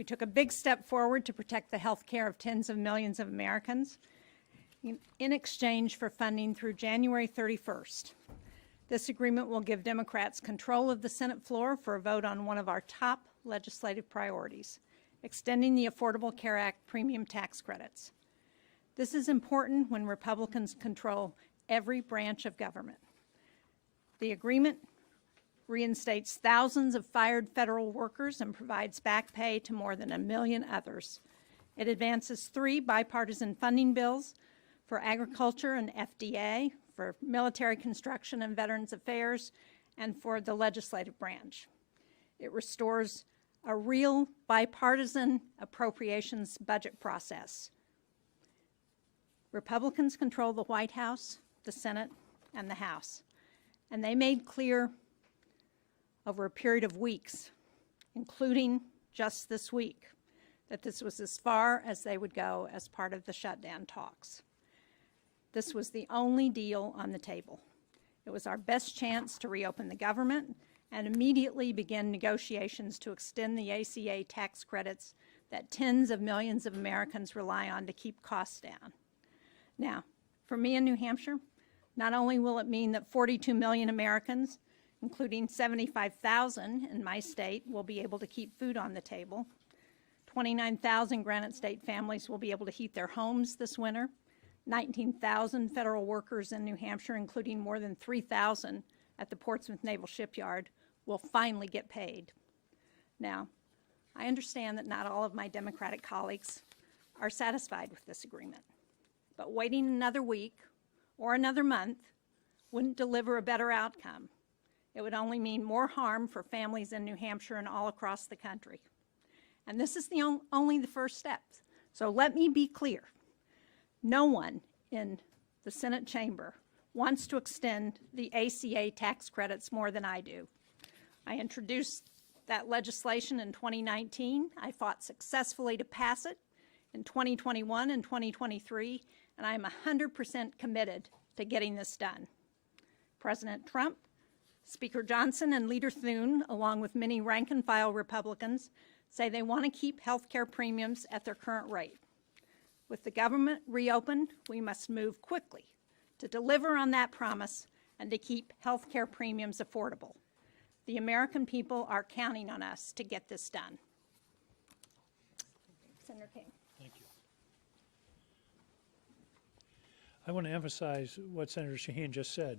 We took a big step forward to protect the health care of tens of millions of Americans in exchange for funding through January 31st. This agreement will give Democrats control of the Senate floor for a vote on one of our top legislative priorities, extending the Affordable Care Act premium tax credits. This is important when Republicans control every branch of government. The agreement reinstates thousands of fired federal workers and provides back pay to more than 1 million others. It advances 3 bipartisan funding bills for agriculture and FDA, for military construction and Veterans Affairs, and for the legislative branch. It restores a real bipartisan appropriations budget process. Republicans control the White House, the Senate, and the House, and they made clear over a period of weeks, including just this week, that this was as far as they would go as part of the shutdown talks. This was the only deal on the table. It was our best chance to reopen the government and immediately begin negotiations to extend the ACA tax credits that tens of millions of Americans rely on to keep costs down. Now, for me in New Hampshire, not only will it mean that 42 million Americans, including 75,000 in my state, will be able to keep food on the table, 29,000 Granite State families will be able to heat their homes this winter, 19,000 federal workers in New Hampshire, including more than 3,000 at the Portsmouth Naval Shipyard, will finally get paid. Now, I understand that not all of my Democratic colleagues are satisfied with this agreement, but waiting another week or another month wouldn't deliver a better outcome. It would only mean more harm for families in New Hampshire and all across the country. And this is only the first step. So let me be clear. No one in the Senate chamber wants to extend the ACA tax credits more than I do. I introduced that legislation in 2019. I fought successfully to pass it in 2021 and 2023, and I am 100% committed to getting this done. President Trump, Speaker Johnson, and Leader Thune, along with many rank-and-file Republicans, say they want to keep health care premiums at their current rate. With the government reopened, we must move quickly to deliver on that promise and to keep health care premiums affordable. The American people are counting on us to get this done. Senator King. Thank you. I want to emphasize what Senator Shaheen just said.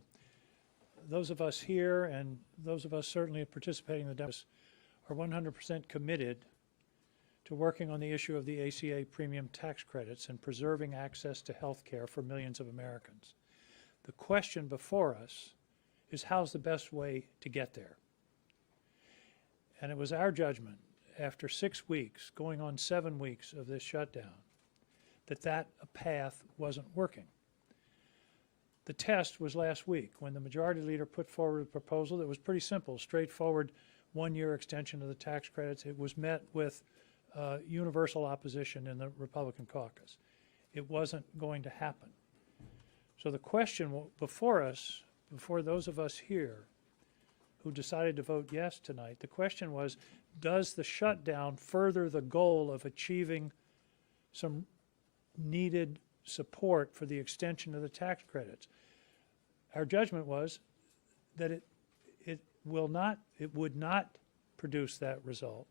Those of us here and those of us certainly participating in the debates are 100% committed to working on the issue of the ACA premium tax credits and preserving access to health care for millions of Americans. The question before us is how's the best way to get there? And it was our judgment after 6 weeks, going on 7 weeks of this shutdown, that path wasn't working. The test was last week when the majority leader put forward a proposal that was pretty simple, straightforward, 1-year extension of the tax credits. It was met with universal opposition in the Republican caucus. It wasn't going to happen. So the question before us, before those of us here who decided to vote yes tonight, the question was, does the shutdown further the goal of achieving some needed support for the extension of the tax credits? Our judgment was that it would not produce that result.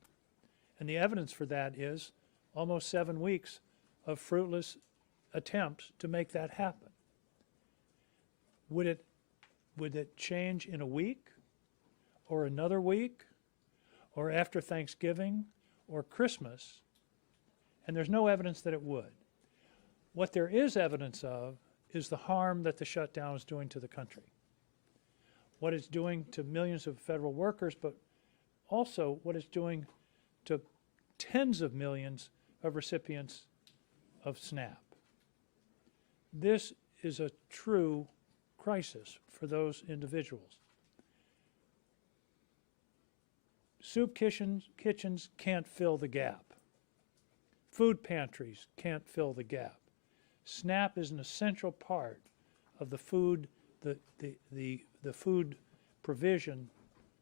And the evidence for that is almost 7 weeks of fruitless attempts to make that happen. Would it change in a week or another week or after Thanksgiving or Christmas? And there's no evidence that it would. What there is evidence of is the harm that the shutdown is doing to the country. What it's doing to millions of federal workers, but also what it's doing to tens of millions of recipients of SNAP. This is a true crisis for those individuals. Soup kitchens can't fill the gap. Food pantries can't fill the gap. SNAP is an essential part of the food provision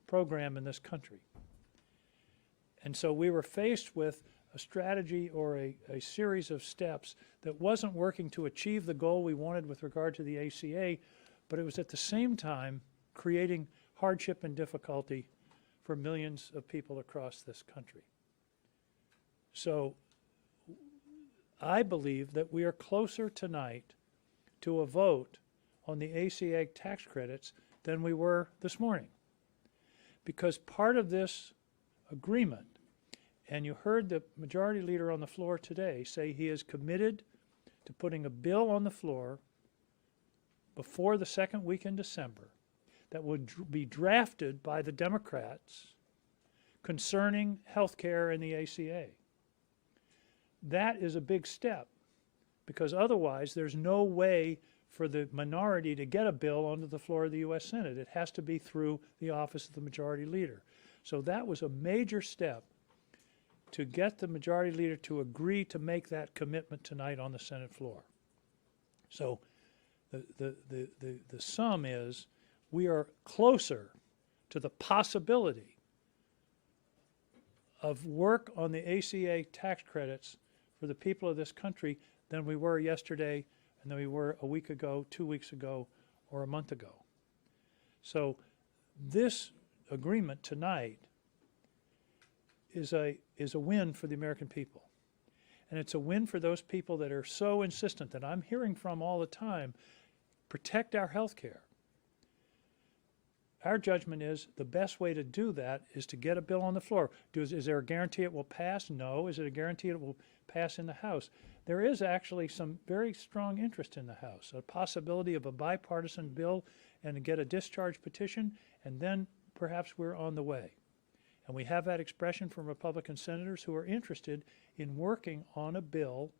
program in this country. And so we were faced with a strategy or a series of steps that wasn't working to achieve the goal we wanted with regard to the ACA, but it was at the same time creating hardship and difficulty for millions of people across this country. So I believe that we are closer tonight to a vote on the ACA tax credits than we were this morning. Because part of this agreement, and you heard the majority leader on the floor today say he is committed to putting a bill on the floor before the second week in December that would be drafted by the Democrats concerning health care and the ACA. That is a big step, because otherwise there's no way for the minority to get a bill onto the floor of the U.S. Senate. It has to be through the office of the majority leader. So that was a major step to get the majority leader to agree to make that commitment tonight on the Senate floor. So the sum is we are closer to the possibility of work on the ACA tax credits for the people of this country than we were yesterday and than we were a week ago, 2 weeks ago, or a month ago. So this agreement tonight is a win for the American people. And it's a win for those people that are so insistent, that I'm hearing from all the time, protect our health care. Our judgment is the best way to do that is to get a bill on the floor. Is there a guarantee it will pass? No. Is it a guarantee it will pass in the House? There is actually some very strong interest in the House, a possibility of a bipartisan bill and to get a discharge petition, and then perhaps we're on the way. And we have that expression from Republican senators who are interested in working on a bill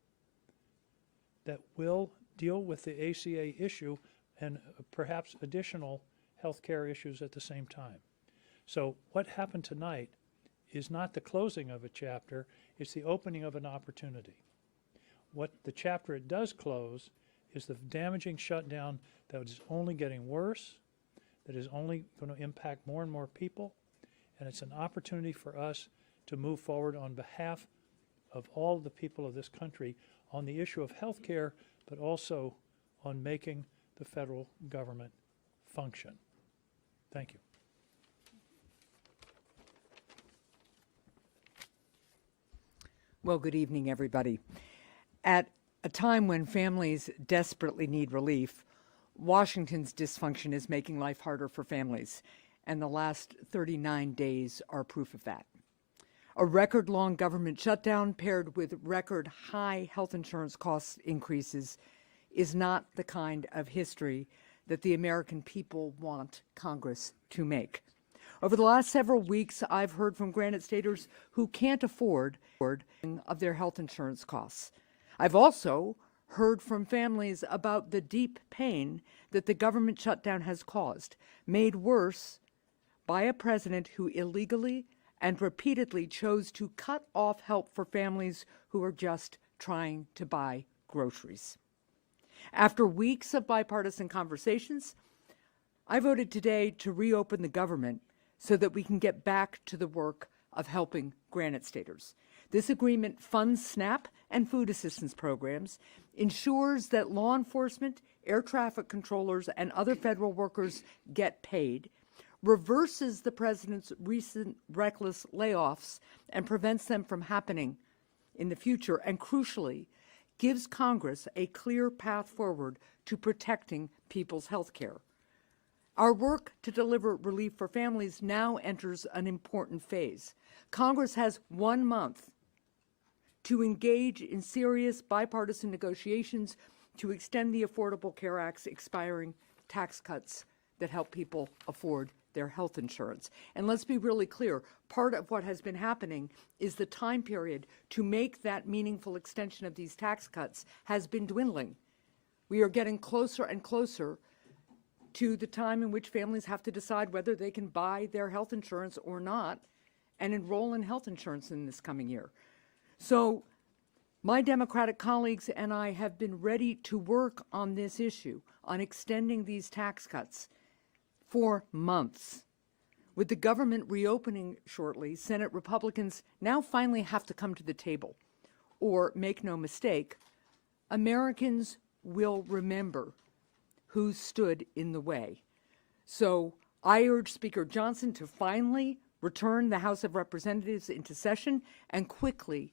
that will deal with the ACA issue and perhaps additional health care issues at the same time. So what happened tonight is not the closing of a chapter, it's the opening of an opportunity. What the chapter it does close is the damaging shutdown that is only getting worse, that is only going to impact more and more people, and it's an opportunity for us to move forward on behalf of all the people of this country on the issue of health care, but also on making the federal government function. Thank you. Well, good evening, everybody. At a time when families desperately need relief, Washington's dysfunction is making life harder for families, and the last 39 days are proof of that. A record-long government shutdown paired with record-high health insurance cost increases is not the kind of history that the American people want Congress to make. Over the last several weeks, I've heard from Granite Staters who can't afford of their health insurance costs. I've also heard from families about the deep pain that the government shutdown has caused, made worse by a president who illegally and repeatedly chose to cut off help for families who are just trying to buy groceries. After weeks of bipartisan conversations, I voted today to reopen the government so that we can get back to the work of helping Granite Staters. This agreement funds SNAP and food assistance programs, ensures that law enforcement, air traffic controllers, and other federal workers get paid, reverses the president's recent reckless layoffs and prevents them from happening in the future, and crucially, gives Congress a clear path forward to protecting people's health care. Our work to deliver relief for families now enters an important phase. Congress has 1 month to engage in serious bipartisan negotiations to extend the Affordable Care Act's expiring tax cuts that help people afford their health insurance. And let's be really clear, part of what has been happening is the time period to make that meaningful extension of these tax cuts has been dwindling. We are getting closer and closer to the time in which families have to decide whether they can buy their health insurance or not and enroll in health insurance in this coming year. So my Democratic colleagues and I have been ready to work on this issue, on extending these tax cuts for months. With the government reopening shortly, Senate Republicans now finally have to come to the table. Or, make no mistake, Americans will remember who stood in the way. So I urge Speaker Johnson to finally return the House of Representatives into session and quickly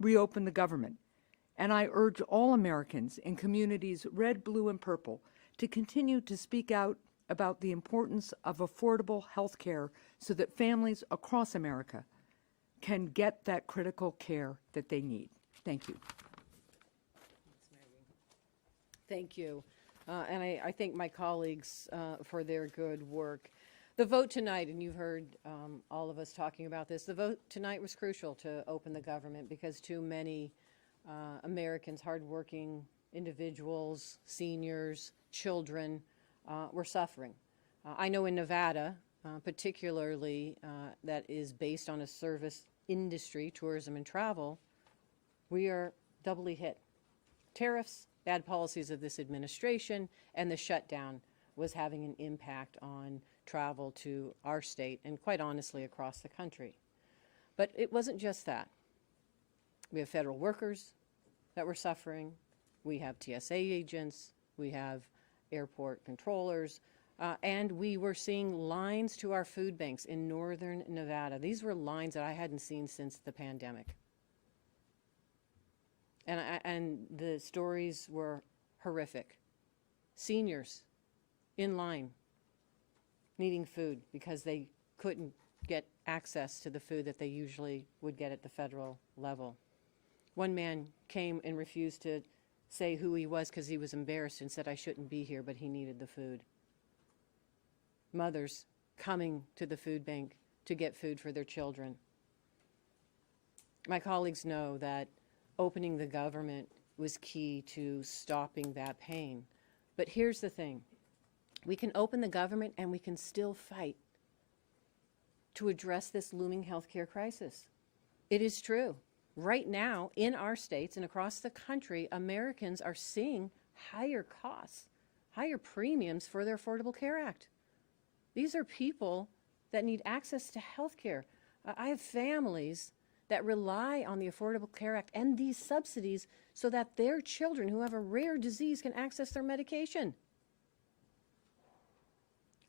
reopen the government. And I urge all Americans in communities red, blue, and purple to continue to speak out about the importance of affordable health care so that families across America can get that critical care that they need. Thank you. Thank you. And I thank my colleagues for their good work. The vote tonight, and you've heard all of us talking about this, the vote tonight was crucial to open the government because too many Americans, hardworking individuals, seniors, children, were suffering. I know in Nevada, particularly that is based on a service industry, tourism and travel, we are doubly hit. Tariffs, bad policies of this administration, and the shutdown was having an impact on travel to our state and quite honestly across the country. But it wasn't just that. We have federal workers that were suffering. We have TSA agents. We have airport controllers. And we were seeing lines to our food banks in northern Nevada. These were lines that I hadn't seen since the pandemic. And the stories were horrific. Seniors in line needing food because they couldn't get access to the food that they usually would get at the federal level. One man came and refused to say who he was because he was embarrassed and said, "I shouldn't be here," but he needed the food. Mothers coming to the food bank to get food for their children. My colleagues know that opening the government was key to stopping that pain. But here's the thing. We can open the government and we can still fight to address this looming healthcare crisis. It is true. Right now, in our states and across the country, Americans are seeing higher costs, higher premiums for their Affordable Care Act. These are people that need access to health care. I have families that rely on the Affordable Care Act and these subsidies so that their children who have a rare disease can access their medication.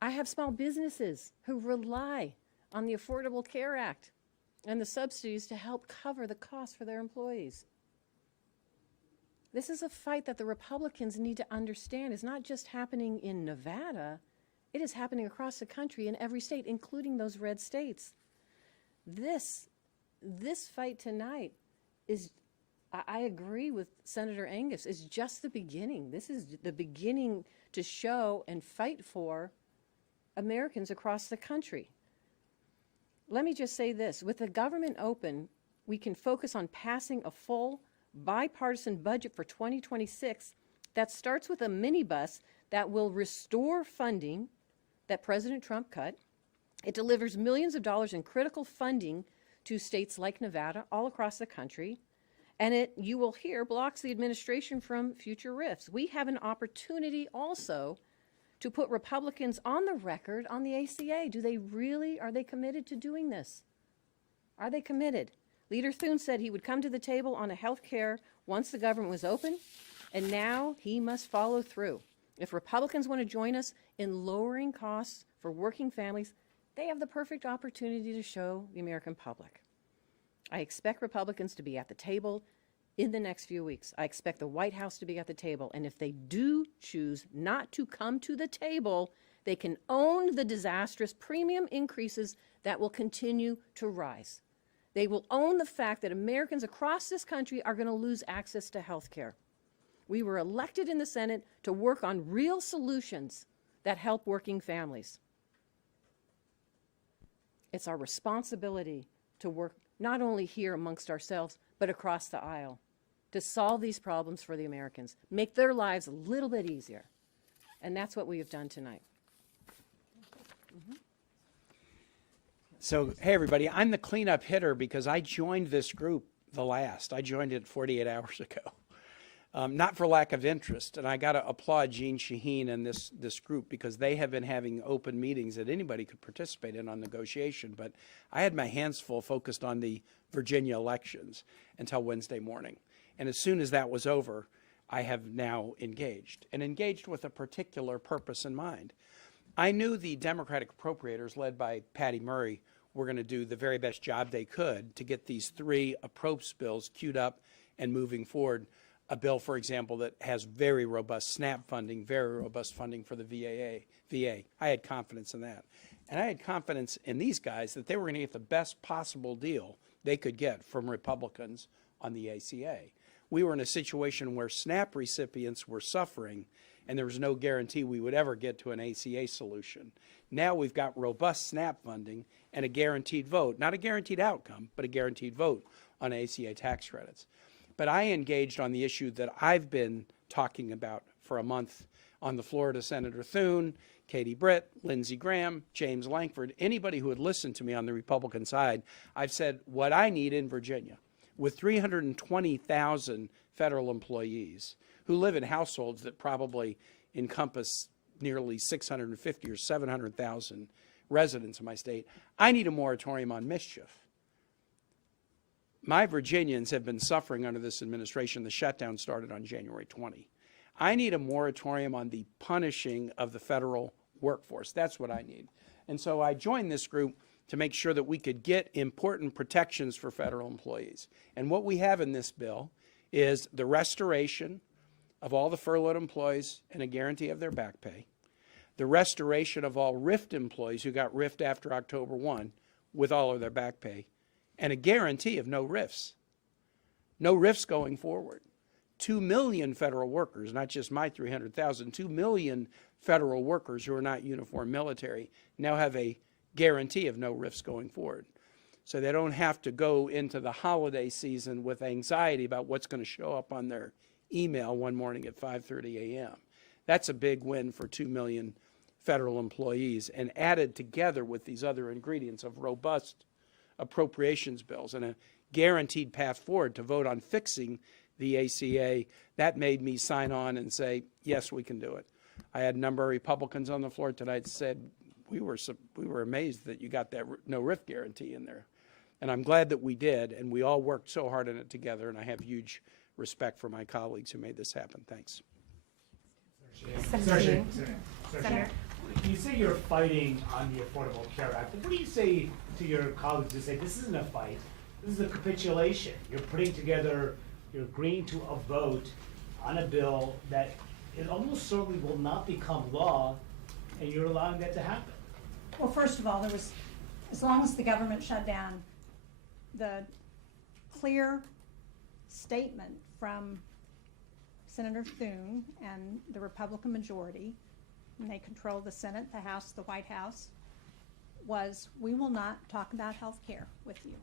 I have small businesses who rely on the Affordable Care Act and the subsidies to help cover the costs for their employees. This is a fight that the Republicans need to understand is not just happening in Nevada, it is happening across the country in every state, including those red states. This fight tonight is, I agree with Senator Angus, is just the beginning. This is the beginning to show and fight for Americans across the country. Let me just say this. With the government open, we can focus on passing a full bipartisan budget for 2026 that starts with a minibus that will restore funding that President Trump cut. It delivers millions of dollars in critical funding to states like Nevada all across the country. And it, you will hear, blocks the administration from future rifts. We have an opportunity also to put Republicans on the record on the ACA. Are they committed to doing this? Are they committed? Leader Thune said he would come to the table on a health care once the government was open, and now he must follow through. If Republicans want to join us in lowering costs for working families, they have the perfect opportunity to show the American public. I expect Republicans to be at the table in the next few weeks. I expect the White House to be at the table. And if they do choose not to come to the table, they can own the disastrous premium increases that will continue to rise. They will own the fact that Americans across this country are going to lose access to health care. We were elected in the Senate to work on real solutions that help working families. It's our responsibility to work not only here amongst ourselves, but across the aisle to solve these problems for the Americans, make their lives a little bit easier. And that's what we have done tonight. So, hey, everybody, I'm the cleanup hitter because I joined this group I joined it 48 hours ago. not for lack of interest. And I got to applaud Jean Shaheen and this group, because they have been having open meetings that anybody could participate in on negotiation. But I had my hands full focused on the Virginia elections until Wednesday morning. And as soon as that was over, I have now engaged, and engaged with a particular purpose in mind. I knew the Democratic appropriators, led by Patty Murray, were going to do the very best job they could to get these 3 appropriations bills queued up and moving forward. A bill, for example, that has very robust SNAP funding, very robust funding for the VA. I had confidence in that. And I had confidence in these guys that they were going to get the best possible deal they could get from Republicans on the ACA. We were in a situation where SNAP recipients were suffering, and there was no guarantee we would ever get to an ACA solution. Now we've got robust SNAP funding and a guaranteed vote, not a guaranteed outcome, but a guaranteed vote on ACA tax credits. But I engaged on the issue that I've been talking about for a month on the floor to Senator Thune, Katie Britt, Lindsey Graham, James Lankford, anybody who had listened to me on the Republican side. I've said what I need in Virginia, with 320,000 federal employees who live in households that probably encompass nearly 650 or 700,000 residents in my state, I need a moratorium on mischief. My Virginians have been suffering under this administration. The shutdown started on January 20. I need a moratorium on the punishing of the federal workforce. That's what I need. And so I joined this group to make sure that we could get important protections for federal employees. And what we have in this bill is the restoration of all the furloughed employees and a guarantee of their back pay, the restoration of all RIFT employees who got RIFT after October 1 with all of their back pay, and a guarantee of no RIFs. No RIFs going forward. 2 million federal workers, not just my 300,000, 2 million federal workers who are not uniformed military now have a guarantee of no RIFs going forward. So they don't have to go into the holiday season with anxiety about what's going to show up on their email one morning at 5:30 a.m. That's a big win for 2 million federal employees, and added together with these other ingredients of robust appropriations bills and a guaranteed path forward to vote on fixing the ACA, that made me sign on and say, yes, we can do it. I had a number of Republicans on the floor tonight said, we were amazed that you got that no RIF guarantee in there. And I'm glad that we did, and we all worked so hard on it together, and I have huge respect for my colleagues who made this happen. Thanks. Senator, you say you're fighting on the Affordable Care Act. What do you say to your colleagues who say this isn't a fight, this is a capitulation? You're putting together, you're agreeing to a vote on a bill that it almost certainly will not become law, and you're allowing that to happen. Well, first of all, there was, as long as the government shut down, the clear statement from Senator Thune and the Republican majority, and they control the Senate, the House, the White House, was we will not talk about health care with you.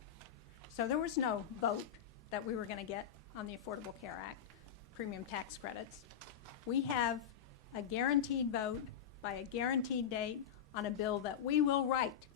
So there was no vote that we were going to get on the Affordable Care Act, premium tax credits. We have a guaranteed vote by a guaranteed date on a bill that we will write.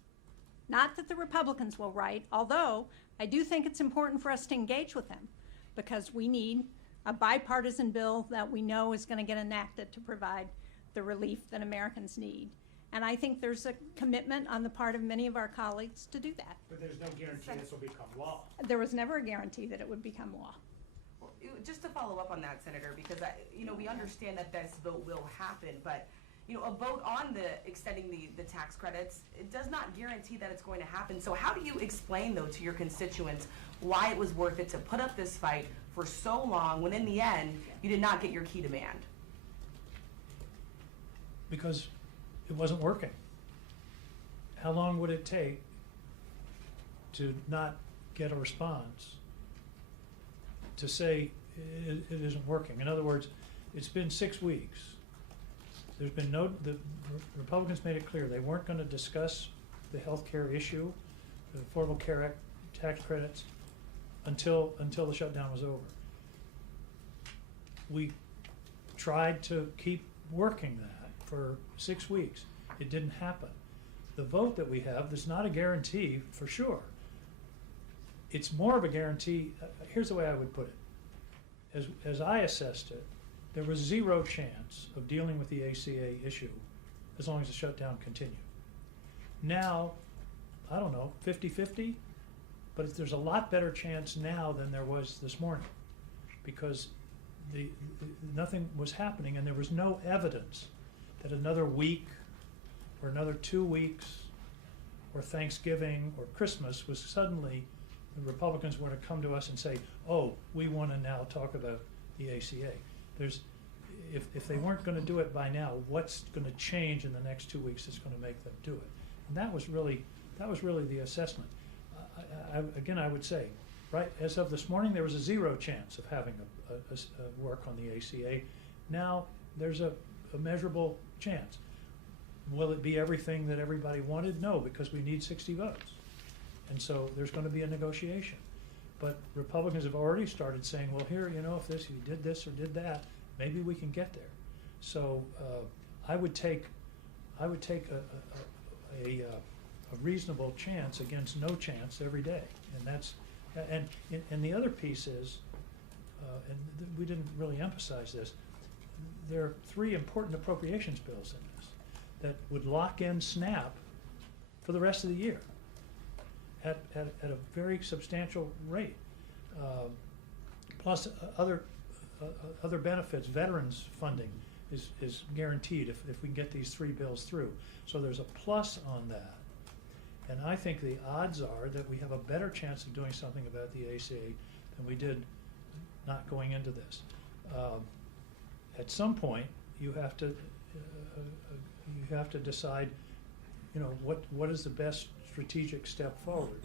Not that the Republicans will write, although I do think it's important for us to engage with them, because we need a bipartisan bill that we know is going to get enacted to provide the relief that Americans need. And I think there's a commitment on the part of many of our colleagues to do that. But there's no guarantee this will become law. There was never a guarantee that it would become law. Well, just to follow up on that, Senator, because we understand that this vote will happen, but a vote on extending the tax credits, it does not guarantee that it's going to happen. So how do you explain, though, to your constituents why it was worth it to put up this fight for so long when in the end you did not get your key demand? Because it wasn't working. How long would it take to not get a response to say it isn't working? In other words, it's been 6 weeks. There's been the Republicans made it clear they weren't going to discuss the health care issue, the Affordable Care Act tax credits, until the shutdown was over. We tried to keep working that for 6 weeks. It didn't happen. The vote that we have, there's not a guarantee for sure. It's more of a guarantee. Here's the way I would put it. as I assessed it, there was zero chance of dealing with the ACA issue as long as the shutdown continued. Now, I don't know, 50-50, but there's a lot better chance now than there was this morning, because nothing was happening, and there was no evidence that another week or another 2 weeks or Thanksgiving or Christmas was suddenly the Republicans were to come to us and say, oh, we want to now talk about the ACA. If they weren't going to do it by now, what's going to change in the next 2 weeks that's going to make them do it? And that was really the assessment. Again, I would say, right, as of this morning, there was a zero chance of having a work on the ACA. Now there's a measurable chance. Will it be everything that everybody wanted? No, because we need 60 votes. And so there's going to be a negotiation. But Republicans have already started saying, well, here, you know, if you did this or did that, maybe we can get there. So I would take a reasonable chance against no chance every day. And the other piece is, we didn't really emphasize this, there are 3 important appropriations bills in this that would lock in SNAP for the rest of the year at a very substantial rate. Plus other benefits, veterans funding is guaranteed if we can get these 3 bills through. So there's a plus on that. And I think the odds are that we have a better chance of doing something about the ACA than we did not going into this. At some point, you have to decide, you know, what is the best strategic step forward.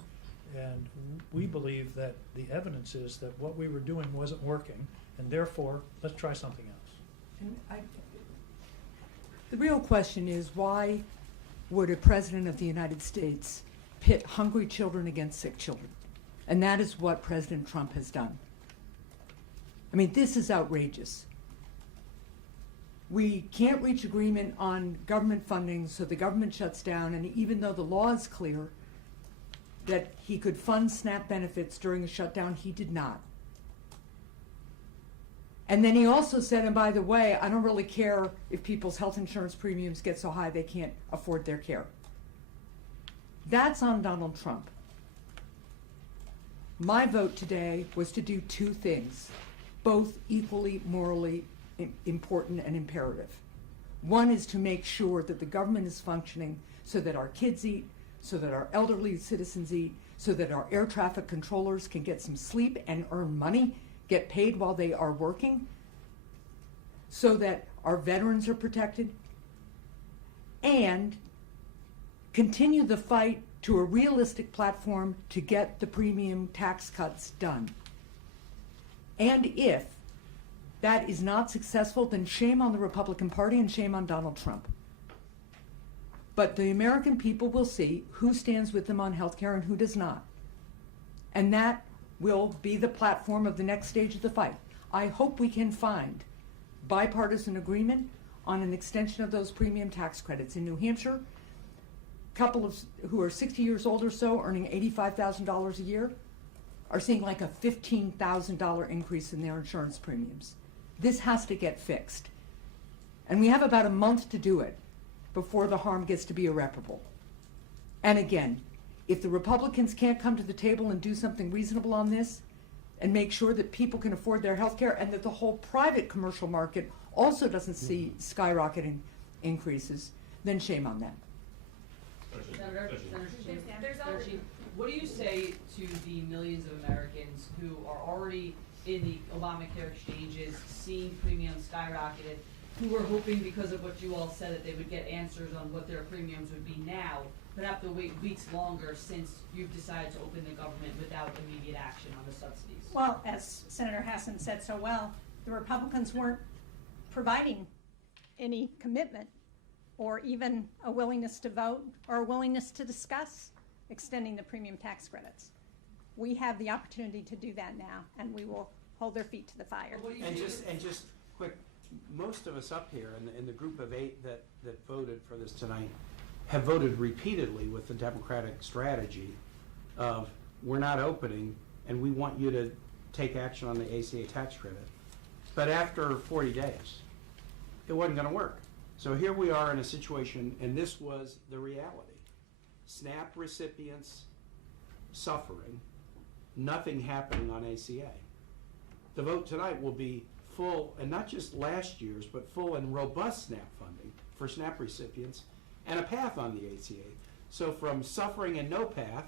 And we believe that the evidence is that what we were doing wasn't working, and therefore, let's try something else. And the real question is, why would a president of the United States pit hungry children against sick children? And that is what President Trump has done. I mean, this is outrageous. We can't reach agreement on government funding, so the government shuts down, and even though the law is clear that he could fund SNAP benefits during a shutdown, he did not. And then he also said, and by the way, I don't really care if people's health insurance premiums get so high they can't afford their care. That's on Donald Trump. My vote today was to do 2 things, both equally morally important and imperative. One is to make sure that the government is functioning so that our kids eat, so that our elderly citizens eat, so that our air traffic controllers can get some sleep and earn money, get paid while they are working, so that our veterans are protected, and continue the fight to a realistic platform to get the premium tax cuts done. And if that is not successful, then shame on the Republican Party and shame on Donald Trump. But the American people will see who stands with them on health care and who does not. And that will be the platform of the next stage of the fight. I hope we can find bipartisan agreement on an extension of those premium tax credits. In New Hampshire, couples who are 60 years old or so, earning $85,000 a year, are seeing like a $15,000 increase in their insurance premiums. This has to get fixed. And we have about a month to do it before the harm gets to be irreparable. And again, if the Republicans can't come to the table and do something reasonable on this and make sure that people can afford their health care and that the whole private commercial market also doesn't see skyrocketing increases, then shame on them. Senator Shaheen, what do you say to the millions of Americans who are already in the Obamacare exchanges, seeing premiums skyrocketed, who were hoping because of what you all said that they would get answers on what their premiums would be now, but have to wait weeks longer since you've decided to open the government without immediate action on the subsidies? Well, as Senator Hassan said so well, the Republicans weren't providing any commitment or even a willingness to vote or a willingness to discuss extending the premium tax credits. We have the opportunity to do that now, and we will hold their feet to the fire. And just quick, most of us up here in the group of 8 that voted for this tonight have voted repeatedly with the Democratic strategy of we're not opening and we want you to take action on the ACA tax credit. But after 40 days, it wasn't going to work. So here we are in a situation, and this was the reality. SNAP recipients suffering, nothing happening on ACA. The vote tonight will be full, and not just last year's, but full and robust SNAP funding for SNAP recipients and a path on the ACA. So from suffering and no path,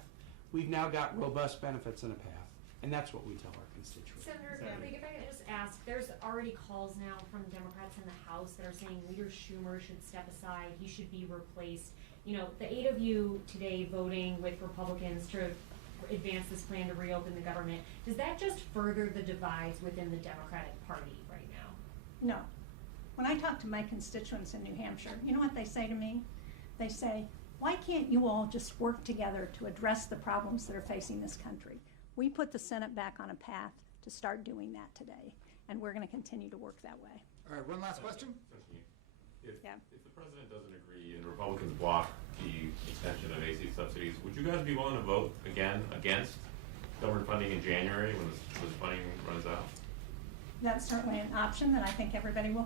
we've now got robust benefits and a path, and that's what we tell our constituents. Senator, if I could just ask, there's already calls now from Democrats in the House that are saying Leader Schumer should step aside, he should be replaced. You know, the 8 of you today voting with Republicans to advance this plan to reopen the government, does that just further the divides within the Democratic Party right now? No. When I talk to my constituents in New Hampshire, you know what they say to me? They say, why can't you all just work together to address the problems that are facing this country? We put the Senate back on a path to start doing that today, and we're going to continue to work that way. All right, one last question. If Yeah. the president doesn't agree and Republicans block the extension of AC subsidies, would you guys be willing to vote again against government funding in January when this funding runs out? That's certainly an option that I think everybody will